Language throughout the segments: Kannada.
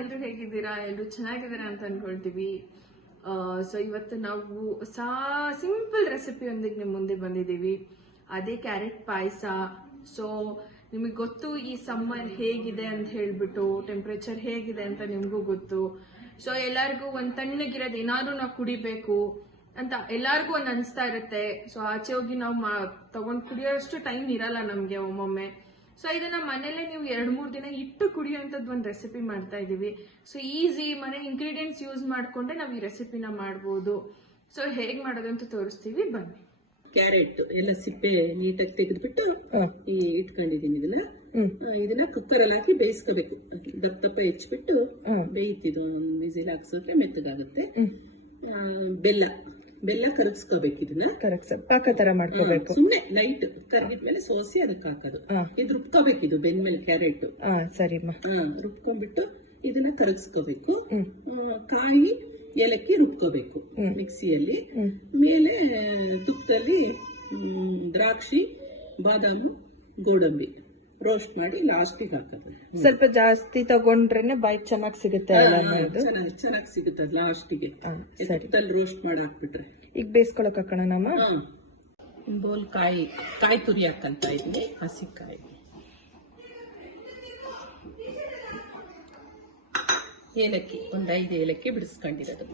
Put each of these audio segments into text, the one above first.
ಎಲ್ರು ಹೇಗಿದ್ದೀರಾ? ಎಲ್ರು ಚೆನ್ನಾಗಿದ್ದೀರಾ ಅಂತ ಅನ್ಕೊಳ್ತೀವಿ. ಸೊ ಇವತ್ತು ನಾವು ಸಿಂಪಲ್ ರೆಸಿಪಿಯೊಂದಿಗೆ ನಿಮ್ಮ ಮುಂದೆ ಬಂದಿದ್ದೀವಿ. ಅದೇ ಕ್ಯಾರೆಟ್ ಪಾಯಸ. ಸೊ ನಿಮಗೆ ಗೊತ್ತು ಈ ಸಮ್ಮರ್ ಹೇಗಿದೆ ಅಂತ ಹೇಳ್ಬಿಟ್ಟು, ಟೆಂಪರೇಚರ್ ಹೇಗಿದೆ ಅಂತ ನಿಮಗೂ ಗೊತ್ತು. ಸೊ ಎಲ್ಲರಿಗೂ ಒಂದ್ ತಣ್ಣಗಿರೋದು ಏನಾದ್ರು ನಾವು ಕುಡಿಬೇಕು ಅಂತ ಎಲ್ಲಾರ್ಗು ಒಂದ್ ಅನ್ಸ್ತಾ ಇರುತ್ತೆ. ಸೊ ಆಚೆ ಹೋಗಿ ನಾವು ತಗೊಂಡ್ ಕುಡಿಯೋಷ್ಟು ಟೈಮ್ ಇರಲ್ಲ ನಮ್ಗೆ ಒಮ್ಮೊಮ್ಮೆ. ಸೊ ಇದನ್ನ ಮನೇಲೆ ನೀವು 2-3 ದಿನ ಇಟ್ಟು ಕುಡಿಯೋಂಥದ್ದು ಒಂದು ರೆಸಿಪಿ ಮಾಡ್ತಾ ಇದೀವಿ. ಸೊ ಈಸಿ, ಮನೆ ಇಂಗ್ರೀಡಿಯೆಂಟ್ಸ್ ಯೂಸ್ ಮಾಡ್ಕೊಂಡೆ ನಾವು ಈ ರೆಸಿಪಿನ ಮಾಡ್ಬೋದು. ಸೊ ಹೇಗ್ ಮಾಡೋದು ಅಂತ ತೋರಿಸ್ತೀವಿ, ಬನ್ನಿ. ಕ್ಯಾರೆಟ್ ಎಲ್ಲ ಸಿಪ್ಪೆ ನೀಟಾಗಿ ತೆಗೆದ್ಬಿಟ್ಟು ಇಟ್ಕೊಂಡಿದೀನಿ. ಇದನ್ನ ಕುಕ್ಕರ್ ಅಲ್ಲಿ ಹಾಕಿ ಬೇಯಿಸ್ಕೋಬೇಕು. ದಪ್ಪ ಹೆಚ್ಚಿಬಿಟ್ಟು ಬೇಯ್ತಿದ್ದು ಒಂದು ವಿಸಿಲ್ ಹಾಕ್ಸೋದ್ರೆ ಮೆತ್ತಗಾಗುತ್ತೆ. ಬೆಲ್ಲ ಕರಗಿಸ್ಕೋಬೇಕು. ಇದನ್ನ ಪಾಕ ತರ ಮಾಡ್ಕೋಬೇಕು. ಸುಮ್ನೆ ಲೈಟ್ ಕರಗಿದ್ಮೇಲೆ ಸೋಸಿ ಅದಕ್ಕೆ ಹಾಕೋದು. ಇದು ರುಬ್ಕೋಬೇಕು. ಇದು ಬೆಂದ್ಮೇಲೆ ಕ್ಯಾರೆಟ್ ಸರಿ ರುಬ್ಕೊಂಡ್ಬಿಟ್ಟು ಇದನ್ನ ಕರಗಿಸ್ಕೋಬೇಕು. ಕಾಯಿ ಏಲಕ್ಕಿ ರುಬ್ಕೋಬೇಕು ಮಿಕ್ಸಿಯಲ್ಲಿ. ಮೇಲೆ ತುಪ್ಪದಲ್ಲಿ ದ್ರಾಕ್ಷಿ, ಬಾದಾಮಿ, ಗೋಡಂಬಿ ರೋಸ್ಟ್ ಮಾಡಿ ಲಾಸ್ಟಿಗೆ ಹಾಕೋದು. ಸ್ವಲ್ಪ ಜಾಸ್ತಿ ತಗೊಂಡ್ರೇನೆ ಬಾಯಿ ಚೆನ್ನಾಗಿ ಸಿಗುತ್ತೆ. ಚೆನ್ನಾಗಿ ಸಿಗುತ್ತೆ ಲಾಸ್ಟಿಗೆ. ತುಪ್ಪದಲ್ಲಿ ರೋಸ್ಟ್ ಮಾಡಿ ಹಾಕ್ಬಿಟ್ರೆ. ಈಗ ಬೇಯಿಸ್ಕೊಳಕ್ ಹಾಕೋಣ ನಮ್ಮ ಬೋಲ್ ಕಾಯಿ ತುರಿ ಹಾಕಂತ ಇದೀನಿ. ಹಸಿಕಾಯಿ, ಏಲಕ್ಕಿ, ಒಂದು 5 ಏಲಕ್ಕಿ ಬಿಡಿಸ್ಕೊಂಡಿರೋದು.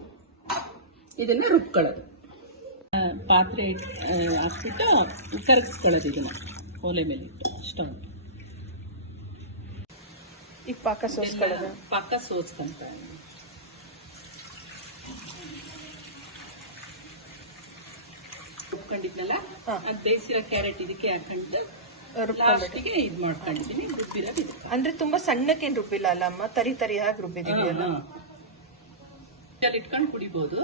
ಇದನ್ನ ರುಬ್ಕೊಳ್ಳೋದು. ಪಾತ್ರೆ ಹಾಕ್ಬಿಟ್ಟು ಕರಗಿಸ್ಕೊಳ್ಳೋದು. ಇದನ್ನ ಒಲೆ ಮೇಲೆ ಇಟ್ಟು ಸ್ಟವ್. ಈಗ ಪಾಕ ಸೋಸ್ಕೊಂತ ರುಬ್ಕೊಂಡಿದ್ನಲ್ಲ, ಅದ್ ಬೇಯಿಸಿರೋ ಕ್ಯಾರೆಟ್ ಇದಕ್ಕೆ ಹಾಕೊಂಡು ಲಾಸ್ಟಿಗೆ ಇದ್ ಮಾಡ್ಕೊಂಡಿದೀನಿ. ರುಬ್ಬಿರೋದು ಅಂದ್ರೆ ತುಂಬಾ ಸಣ್ಣಕ್ಕೇನ್ ರುಬ್ಬಿಲ್ಲ ಅಲ್ಲ ಅಮ್ಮ, ತರಿ ತರಿಯಾಗಿ ರುಬ್ಬಿದೀವಿ. ಇಟ್ಕೊಂಡು ಕುಡಿಬಹುದು.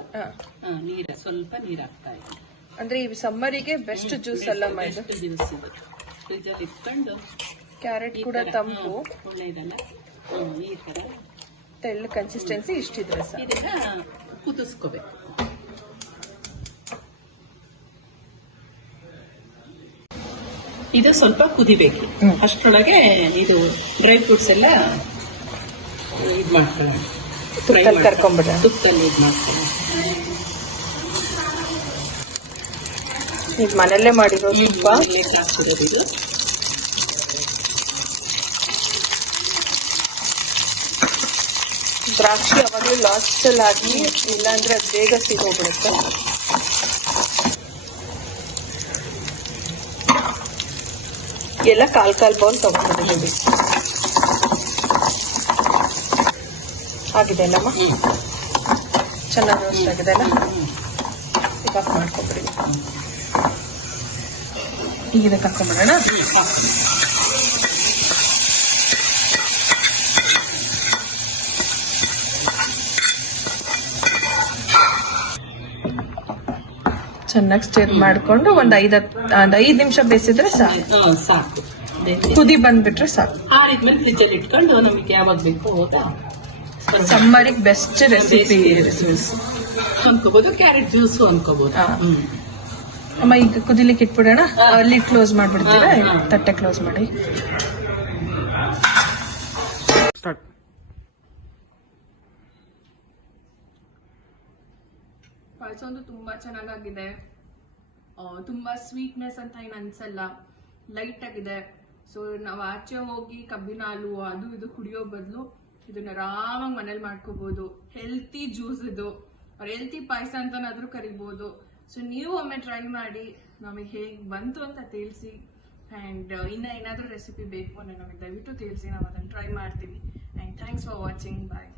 ಸ್ವಲ್ಪ ನೀರ್ ಹಾಕ್ತಾ ಇದ್ದೀನಿ. ಅಂದ್ರೆ ಈ ಸಮ್ಮರಿಗೆ ಬೆಸ್ಟ್ ಜ್ಯೂಸ್ ಅಲ್ಲಮ್ಮ ಇದು. ಜ್ಯೂಸ್ ಇದು ಫ್ರಿಜ್ ಅಲ್ಲಿ ಇಟ್ಕೊಂಡು. ಕ್ಯಾರೆಟ್ ಕೂಡ ತಂಪು, ಒಳ್ಳೆದಲ್ಲ. ಈ ತರ ತೆಳ್ಳ ಕನ್ಸಿಸ್ಟೆನ್ಸಿ ಇಷ್ಟಿದ್ರೆ ಇದನ್ನ ಕುದಿಸ್ಕೋಬೇಕು. ಇದು ಸ್ವಲ್ಪ ಕುದಿಬೇಕು. ಅಷ್ಟರೊಳಗೆ ಇದು ಡ್ರೈ ಫ್ರೂಟ್ಸ್ ಎಲ್ಲ ಇದ್ ಮಾಡ್ಕೊಳ್ಳೋಣ. ಕರ್ಕೊಂಡ್ಬಿಡ ತುಪ್ಪದಲ್ಲಿ ಇದ್ ಮಾಡ್ಕೊಳ್ಳೋಣ. ಈಗ ಮನೆಯಲ್ಲೇ ಮಾಡಿರೋ ತುಪ್ಪ ಹಾಕ್ತಿರೋದು. ಇದು ದ್ರಾಕ್ಷಿ ಯಾವಾಗಲೂ ಲಾಸ್ಟ್ ಅಲ್ಲಿ ಆಗಿ, ಇಲ್ಲಾಂದ್ರೆ ಅದು ಬೇಗ ಸಿಗೋಗ್ಬಿಡುತ್ತೆ. ಎಲ್ಲ ಕಾಲ್ ಬೌಲ್ ತಗೊಂಡಿದ್ದೀವಿ. ಆಗಿದೆ ಅಲ್ಲಮ್ಮ, ಚೆನ್ನಾಗಿ ರೋಸ್ಟ್ ಆಗಿದೆ ಅಲ್ಲ. ಈಗ ಮಾಡ್ಕೊಂಡ್ಬಿಡಿ. ಈಗ ಇದಕ್ಕೆ ಹಾಕೊಂಡ್ಬಿಡೋಣ. ಚೆನ್ನಾಗಿ ಸ್ಟಿರ್ ಮಾಡ್ಕೊಂಡು ಒಂದ್ 5 ನಿಮಿಷ ಬೇಯಿಸಿದ್ರೆ ಸಾಕು. ಕುದಿ ಬಂದ್ಬಿಟ್ರೆ ಸಾಕು. ಆರಿದ್ಮೇಲೆ ಫ್ರಿಜ್ ಅಲ್ಲಿ ಇಟ್ಕೊಂಡು ನಮಗೆ ಯಾವಾಗ ಬೇಕು ಹೋದ ಸಮ್ಮರಿಗೆ ಬೆಸ್ಟ್ ರೆಸಿಪಿ ಅನ್ಕೋಬಹುದು. ಕ್ಯಾರೆಟ್ ಜ್ಯೂಸ್ ಅನ್ಕೋಬಹುದು. ಅಮ್ಮ ಈಗ ಕುದಿಲಿಕ್ಕೆ ಇಟ್ಬಿಡೋಣ. Lid close ಮಾಡ್ಬಿಡ್ತೀರಾ? ತಟ್ಟೆ ಕ್ಲೋಸ್ ಮಾಡಿ. ಪಾಯಸ ಒಂದು ತುಂಬಾ ಚೆನ್ನಾಗಿದೆ. ತುಂಬಾ ಸ್ವೀಟ್ನೆಸ್ ಅಂತ ಏನು ಅನ್ಸಲ್ಲ, ಲೈಟ್ ಆಗಿದೆ. ಸೊ ನಾವು ಆಚೆ ಹೋಗಿ ಕಬ್ಬಿನ ಹಾಲು ಅದು ಇದು ಕುಡಿಯೋ ಬದಲು ಇದನ್ನ ಆರಾಮಾಗಿ ಮನೇಲಿ ಮಾಡ್ಕೋಬಹುದು. ಹೆಲ್ತಿ ಜ್ಯೂಸ್ ಇದು, ಅವ್ರ ಹೆಲ್ತಿ ಪಾಯಸ ಅಂತನಾದ್ರೂ ಕರಿಬಹುದು. ಸೊ ನೀವು ಒಮ್ಮೆ ಟ್ರೈ ಮಾಡಿ, ನಮಗೆ ಹೇಗೆ ಬಂತು ಅಂತ ತಿಳಿಸಿ. ಅಂಡ್ ಇನ್ನ ಏನಾದ್ರೂ ರೆಸಿಪಿ ಬೇಕು ಅಂದ್ರೆ ನಮಗೆ ದಯವಿಟ್ಟು ತಿಳಿಸಿ, ನಾವು ಅದನ್ನ ಟ್ರೈ ಮಾಡ್ತೀವಿ. And thanks for watching. Bye.